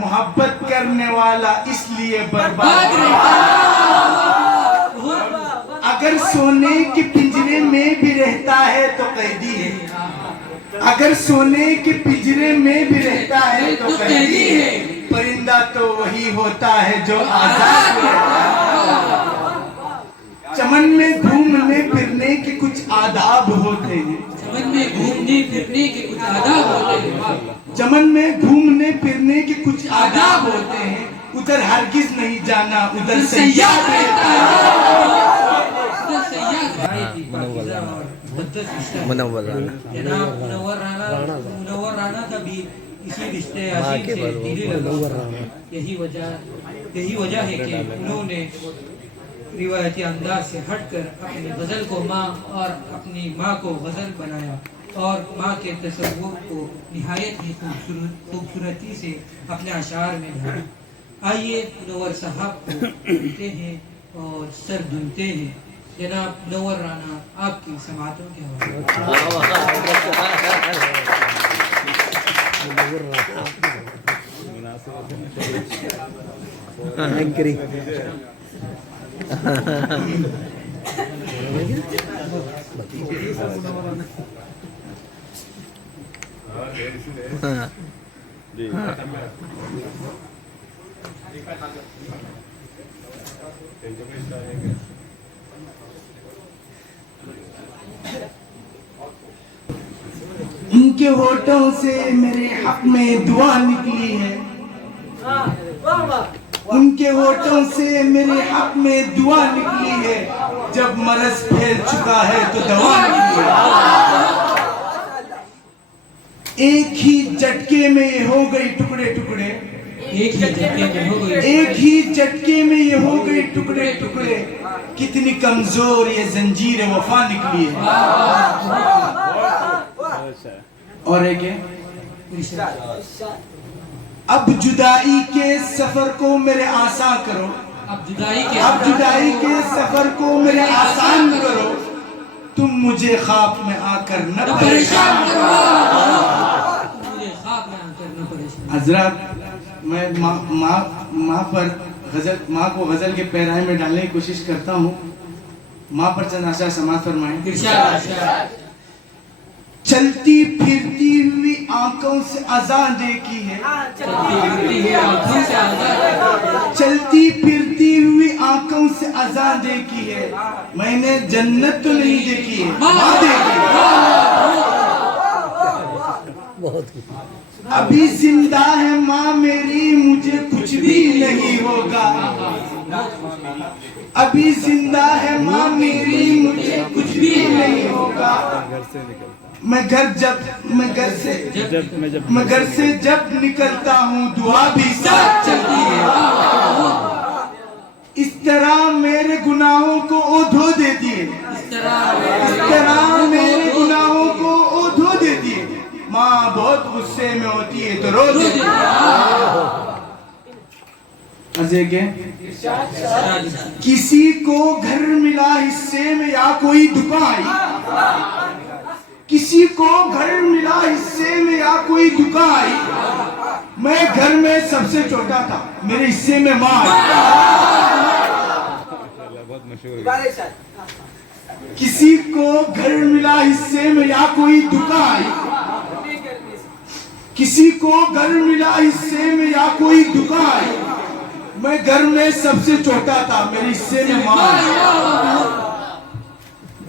محبت کرنے والا اس لیے برباد رہتا ہے، اگر سونے کے پنجرے میں بھی رہتا ہے تو قیدی ہے، اگر سونے کے پنجرے میں بھی رہتا ہے تو قیدی ہے، پرندہ تو وہی ہوتا ہے جو آزاد رہتا ہے۔ چمن میں گھومنے پھرنے کے کچھ آداب ہوتے ہیں، چمن میں گھومنے پھرنے کے کچھ آداب ہوتے ہیں، چمن میں گھومنے پھرنے کے کچھ آداب ہوتے ہیں، ادھر ہرگز نہیں جانا، ادھر سیاح رہتا ہے۔ منور جناب منور رانا کا بھی اسی رشتے عظیم سے دلی لگا۔ یہی وجہ ہے کہ انہوں نے روایتی انداز سے ہٹ کر اپنی غزل کو ماں اور اپنی ماں کو غزل بنایا اور ماں کے تصور کو نہایت ہی خوبصورتی سے اپنے اشعار میں ڈھالا۔ آئیے منور صاحب کو سنتے ہیں اور سر دھنتے ہیں۔ جناب منور رانا آپ کی سماعتوں کے حوالے۔ ان کے ہونٹوں سے میرے حق میں دعا نکلی ہے، ان کے ہونٹوں سے میرے حق میں دعا نکلی ہے، جب مرض پھیل چکا ہے تو دوا نکلی ہے۔ ایک ہی جھٹکے میں یہ ہو گئی ٹکڑے ٹکڑے، ایک ہی جھٹکے میں یہ ہو گئی ٹکڑے ٹکڑے، کتنی کمزور یہ زنجیر وفا نکلی ہے۔ اور ایک ہے، اب جدائی کے سفر کو میرے آسان کرو، اب جدائی کے سفر کو میرے آسان کرو، تم مجھے خواب میں آ کر نہ پریشان کرو۔ حضرات، میں ماں پر غزل، ماں کو غزل کے پیرائے میں ڈالنے کی کوشش کرتا ہوں۔ ماں پر چند اشعار سماعت فرمائیں۔ چلتی پھرتی ہوئی آنکھوں سے اذان دے کی ہے، چلتی پھرتی ہوئی آنکھوں سے اذان دے کی ہے، میں نے جنت تو نہیں دیکھی ہے، ماں دیکھی ہے۔ ابھی زندہ ہے ماں میری، مجھے کچھ بھی نہیں ہوگا، ابھی زندہ ہے ماں میری، مجھے کچھ بھی نہیں ہوگا، میں گھر سے جب نکلتا ہوں دعا بھی ساتھ چلتی ہے، اس طرح میرے گناہوں کو او دھو دیتی ہے، اس طرح میرے گناہوں کو او دھو دیتی ہے، ماں بہت غصے میں ہوتی ہے تو رو دیتی ہے۔ کسی کو گھر ملا حصے میں یا کوئی دکان آئی، کسی کو گھر ملا حصے میں یا کوئی دکان آئی، میں گھر میں سب سے چھوٹا تھا، میرے حصے میں ماں آئی۔ کسی کو گھر ملا حصے میں یا کوئی دکان آئی، کسی کو گھر ملا حصے میں یا کوئی دکان آئی، میں گھر میں سب سے چھوٹا تھا، میرے حصے میں ماں آئی۔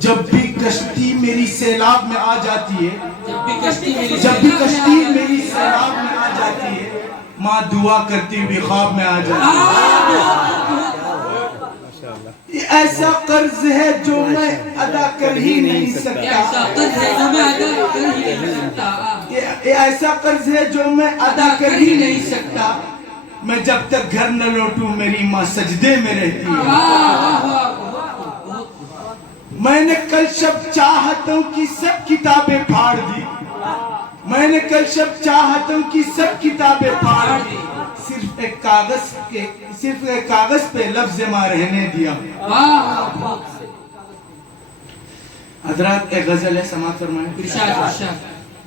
جب بھی کشتی میری سیلاب میں آ جاتی ہے، جب بھی کشتی میری سیلاب میں آ جاتی ہے، ماں دعا کرتی ہوئی خواب میں آ جاتی ہے۔ یہ ایسا قرض ہے جو میں ادا کر ہی نہیں سکتا، یہ ایسا قرض ہے جو میں ادا کر ہی نہیں سکتا، میں جب تک گھر نہ لوٹوں میری ماں سجدے میں رہتی ہے۔ میں نے کل شب چاہتوں کی سب کتابیں پھاڑ دی، میں نے کل شب چاہتوں کی سب کتابیں پھاڑ دی، صرف ایک کاغذ پہ لفظ ماں رہنے دیا۔ حضرات، ایک غزل ہے، سماعت فرمائیں۔